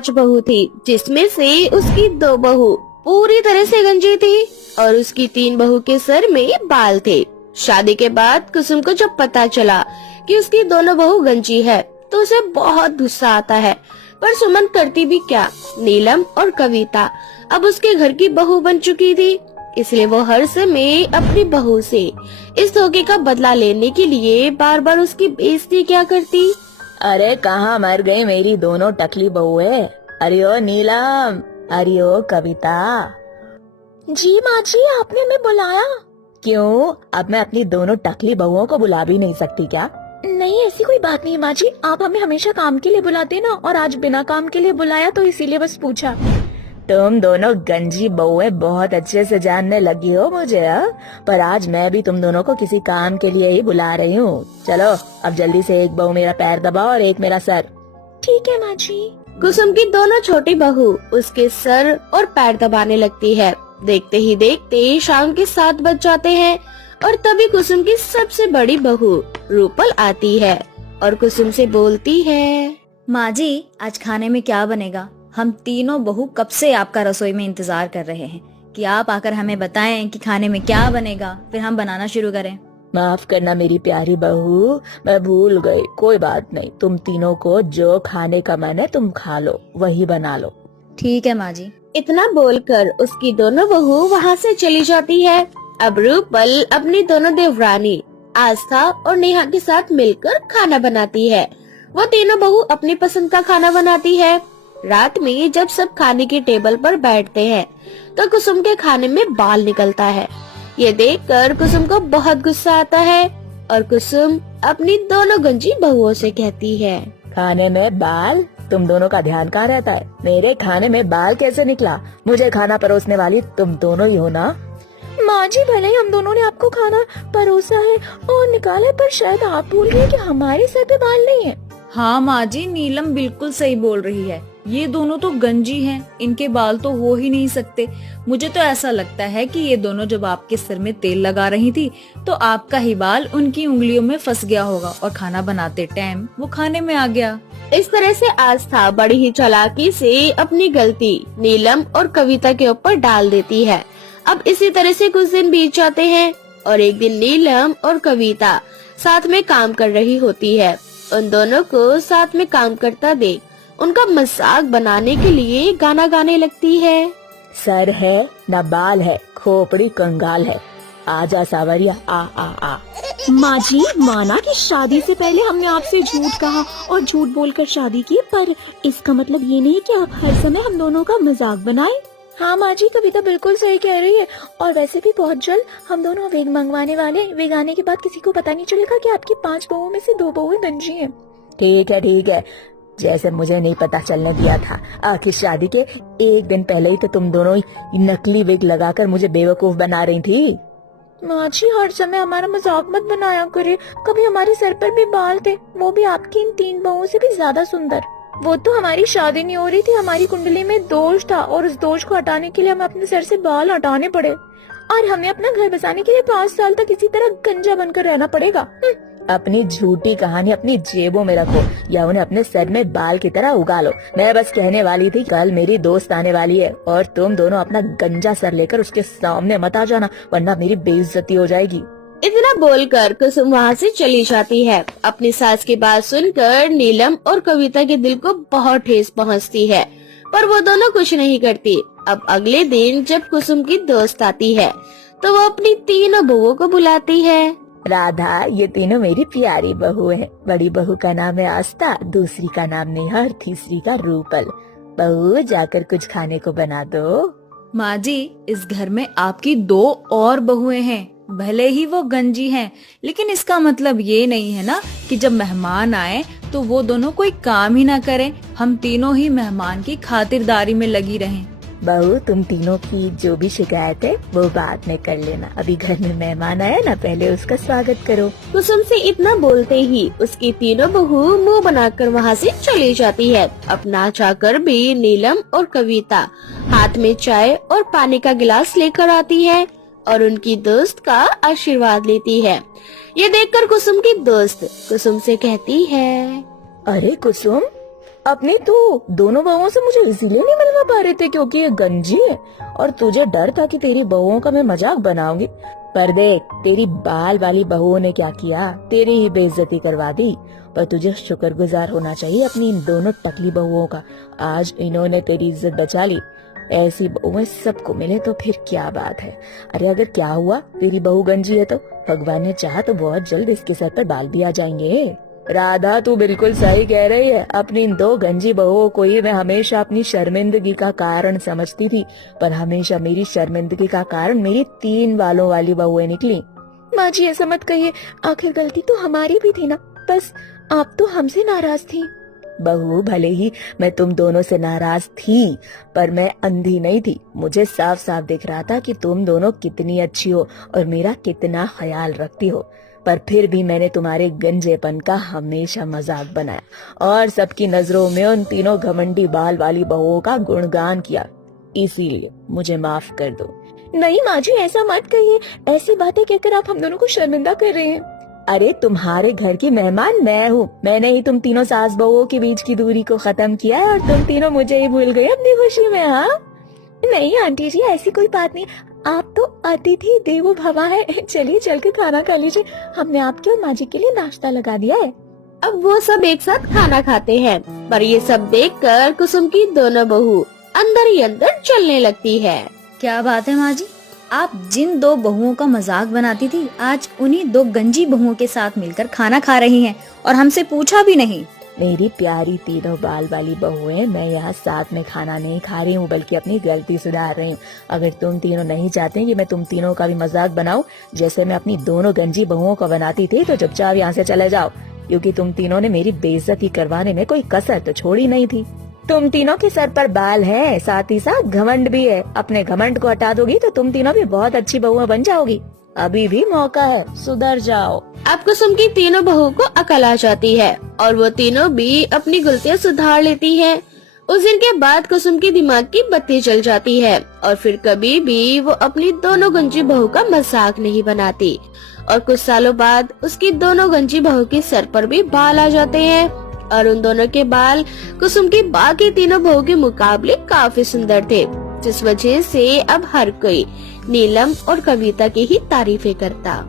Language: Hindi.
5 बहू थी, जिसमें से उसकी 2 बहू पूरी तरह से गंजी थी और उसकी 3 बहू के सर में बाल थे। शादी के बाद कुसुम को जब पता चला कि उसकी दोनों बहू गंजी है तो उसे बहुत गुस्सा आता है, पर सुमन करती भी क्या। नीलम और कविता अब उसके घर की बहू बन चुकी थी, इसलिए वो हर समय अपनी बहू से इस धोखे का बदला लेने के लिए बार बार उसकी बेइज्जती क्या करती। अरे कहाँ मर गई मेरी दोनों टकली बहुएं? अरे ओ नीलम, अरे ओ कविता। जी माँ जी, आपने हमें बुलाया? क्यों, अब मैं अपनी दोनों टकली बहुओं को बुला भी नहीं सकती क्या? नहीं, ऐसी कोई बात नहीं माँ जी, आप हमें हमेशा काम के लिए बुलाते ना, और आज बिना काम के लिए बुलाया तो इसीलिए बस पूछा। तुम दोनों गंजी बहुएं बहुत अच्छे से जानने लगी हो मुझे, पर आज मैं भी तुम दोनों को किसी काम के लिए ही बुला रही हूँ। चलो अब जल्दी से एक बहू मेरा पैर दबाओ और एक मेरा सर। ठीक है माँ जी। कुसुम की दोनों छोटी बहू उसके सर और पैर दबाने लगती है। देखते ही देखते शाम के 7 बज जाते हैं और तभी कुसुम की सबसे बड़ी बहू रूपल आती है और कुसुम से बोलती है, माँ जी आज खाने में क्या बनेगा? हम तीनों बहू कब से आपका रसोई में इंतजार कर रहे हैं कि आप आकर हमें बताएं कि खाने में क्या बनेगा, फिर हम बनाना शुरू करें। माफ करना मेरी प्यारी बहू, मैं भूल गई। कोई बात नहीं, तुम तीनों को जो खाने का मन है तुम खा लो, वही बना लो। ठीक है माँ जी। इतना बोलकर उसकी दोनों बहू वहाँ से चली जाती है। अब रूपल अपनी दोनों देवरानी आस्था और नेहा के साथ मिलकर खाना बनाती है। वो तीनों बहू अपनी पसंद का खाना बनाती है। रात में जब सब खाने की टेबल पर बैठते हैं तो कुसुम के खाने में बाल निकलता है। ये देखकर कुसुम को बहुत गुस्सा आता है और कुसुम अपनी दोनों गंजी बहुओं से कहती है, खाने में बाल? तुम दोनों का ध्यान कहाँ रहता है? मेरे खाने में बाल कैसे निकला? मुझे खाना परोसने वाली तुम दोनों ही हो ना? माँ जी, भले ही हम दोनों ने आपको खाना परोसा है और निकाला है, पर शायद आप भूल गए कि हमारे सर पे बाल नहीं है। हाँ माँ जी, नीलम बिल्कुल सही बोल रही है। ये दोनों तो गंजी हैं, इनके बाल तो हो ही नहीं सकते। मुझे तो ऐसा लगता है कि ये दोनों जब आपके सिर में तेल लगा रही थी तो आपका ही बाल उनकी उंगलियों में फंस गया होगा और खाना बनाते टाइम वो खाने में आ गया। इस तरह से आस्था बड़ी ही चालाकी से अपनी गलती नीलम और कविता के ऊपर डाल देती है। अब इसी तरह से कुछ दिन बीत जाते हैं और एक दिन नीलम और कविता साथ में काम कर रही होती है। उन दोनों को साथ में काम करता देख उनका मजाक बनाने के लिए गाना गाने लगती है। सर है न बाल है, खोपड़ी कंगाल है, आजा सावरिया आ आ आ। माँ जी, माना कि शादी से पहले हमने आपसे झूठ कहा और झूठ बोलकर शादी की, पर इसका मतलब ये नहीं कि आप हर समय हम दोनों का मजाक बनाए। हाँ माँ जी, कविता बिल्कुल सही कह रही है, और वैसे भी बहुत जल्द हम दोनों वेग मंगवाने वाले। वेग आने के बाद किसी को पता नहीं चलेगा कि आपकी 5 बहुओं में से 2 बहुएं गंजी हैं। ठीक है, जैसे मुझे नहीं पता चलने दिया था। आखिर शादी के एक दिन पहले ही तो तुम दोनों ही नकली विग लगाकर मुझे बेवकूफ बना रही थी। माँ जी, हर समय हमारा मजाक मत बनाया करे। कभी हमारे सर पर भी बाल थे, वो भी आपकी इन 3 बहुओं से भी ज्यादा सुंदर। वो तो हमारी शादी नहीं हो रही थी, हमारी कुंडली में दोष था और उस दोष को हटाने के लिए हमें अपने सर से बाल हटाने पड़े, और हमें अपना घर बसाने के लिए 5 साल तक इसी तरह गंजा बनकर रहना पड़ेगा। अपनी झूठी कहानी अपनी जेबों में रखो या उन्हें अपने सर में बाल की तरह उगा लो। मैं बस कहने वाली थी, कल मेरी दोस्त आने वाली है और तुम दोनों अपना गंजा सर लेकर उसके सामने मत आ जाना, वरना मेरी बेइज्जती हो जाएगी। इतना बोलकर कुसुम वहाँ से चली जाती है। अपनी सास की बात सुनकर नीलम और कविता के दिल को बहुत ठेस पहुँचती है, पर वो दोनों कुछ नहीं करती। अब अगले दिन जब कुसुम की दोस्त आती है तो वो अपनी तीनों बहुओं को बुलाती है। राधा, ये तीनों मेरी प्यारी बहू है। बड़ी बहू का नाम है आस्था, दूसरी का नाम नेहा और तीसरी का रूपल। बहू, जाकर कुछ खाने को बना दो। माँ जी, इस घर में आपकी 2 और बहुएं हैं। भले ही वो गंजी हैं, लेकिन इसका मतलब ये नहीं है ना कि जब मेहमान आए तो वो दोनों कोई काम ही ना करें। हम तीनों ही मेहमान की खातिरदारी में लगी रहें। बहू, तुम तीनों की जो भी शिकायत है वो बाद में कर लेना। अभी घर में मेहमान आया ना, पहले उसका स्वागत करो। कुसुम से इतना बोलते ही उसकी तीनों बहू मुंह बनाकर वहाँ से चली जाती है। अब ना चाहकर भी नीलम और कविता हाथ में चाय और पानी का गिलास लेकर आती है और उनकी दोस्त का आशीर्वाद लेती है। ये देखकर कुसुम की दोस्त कुसुम से कहती है, अरे कुसुम, अपनी तू दोनों बहुओं से मुझे इसीलिए नहीं मिलवा पा रहे थे क्योंकि ये गंजी है और तुझे डर था कि तेरी बहुओं का मैं मजाक बनाऊंगी। पर देख तेरी बाल वाली बहुओं ने क्या किया, तेरी ही बेइज्जती करवा दी। पर तुझे शुक्रगुजार होना चाहिए अपनी इन दोनों टकली बहुओं का, आज इन्होंने तेरी इज्जत बचा ली। ऐसी बहुएं सबको मिले तो फिर क्या बात है। अरे अगर क्या हुआ, तेरी बहू गंजी है तो भगवान ने चाहा तो बहुत जल्द इसके सर पर बाल भी आ जाएंगे। राधा तू बिल्कुल सही कह रही है, अपनी इन दो गंजी बहुओं को ही मैं हमेशा अपनी शर्मिंदगी का कारण समझती थी, पर हमेशा मेरी शर्मिंदगी का कारण मेरी 3 बालों वाली बहुएं निकली। माँ जी ऐसा मत कहिए, आखिर गलती तो हमारी भी थी ना, बस आप तो हमसे नाराज थी। बहू भले ही मैं तुम दोनों से नाराज थी, पर मैं अंधी नहीं थी। मुझे साफ साफ दिख रहा था कि तुम दोनों कितनी अच्छी हो और मेरा कितना ख्याल रखती हो, पर फिर भी मैंने तुम्हारे गंजेपन का हमेशा मजाक बनाया और सबकी नजरों में उन तीनों घमंडी बाल वाली बहुओं का गुणगान किया। इसीलिए मुझे माफ कर दो। नहीं माँ जी ऐसा मत कहिए, ऐसी बातें कहकर आप हम दोनों को शर्मिंदा कर रहे हैं। अरे तुम्हारे घर की मेहमान मैं हूँ, मैंने ही तुम तीनों सास बहुओं के बीच की दूरी को खत्म किया और तुम तीनों मुझे ही भूल गए अपनी खुशी में। हाँ नहीं आंटी जी ऐसी कोई बात नहीं, आप तो अतिथि देवो भवा है। चलिए चल के खाना खा लीजिए, हमने आपके और माँ जी के लिए नाश्ता लगा दिया है। अब वो सब एक साथ खाना खाते हैं, पर ये सब देखकर कुसुम की दोनों बहू अंदर ही अंदर चलने लगती है। क्या बात है माँ जी, आप जिन 2 बहुओं का मजाक बनाती थी आज उन्हीं 2 गंजी बहुओं के साथ मिलकर खाना खा रही हैं और हमसे पूछा भी नहीं। मेरी प्यारी तीनों बाल वाली बहुएं, मैं यहाँ साथ में खाना नहीं खा रही हूँ बल्कि अपनी गलती सुधार रही हूँ। अगर तुम तीनों नहीं चाहते कि मैं तुम तीनों का भी मजाक बनाऊं जैसे मैं अपनी दोनों गंजी बहुओं को बनाती थी, तो चुपचाप यहाँ से चले जाओ, क्योंकि तुम तीनों ने मेरी बेइज्जती करवाने में कोई कसर तो छोड़ी नहीं थी। तुम तीनों के सर पर बाल है, साथ ही साथ घमंड भी है। अपने घमंड को हटा दोगी तो तुम तीनों भी बहुत अच्छी बहुएं बन जाओगी। अभी भी मौका है, सुधर जाओ। अब कुसुम की तीनों बहू को अकल आ जाती है और वो तीनों भी अपनी गलतियां सुधार लेती हैं। उस दिन के बाद कुसुम के दिमाग की बत्ती जल जाती है और फिर कभी भी वो अपनी दोनों गंजी बहू का मजाक नहीं बनाती। और कुछ सालों बाद उसकी दोनों गंजी बहू के सर पर भी बाल आ जाते हैं और उन दोनों के बाल कुसुम की बाकी तीनों बहू के मुकाबले काफी सुंदर थे, जिस वजह से अब हर कोई नीलम और कविता की ही तारीफें करता।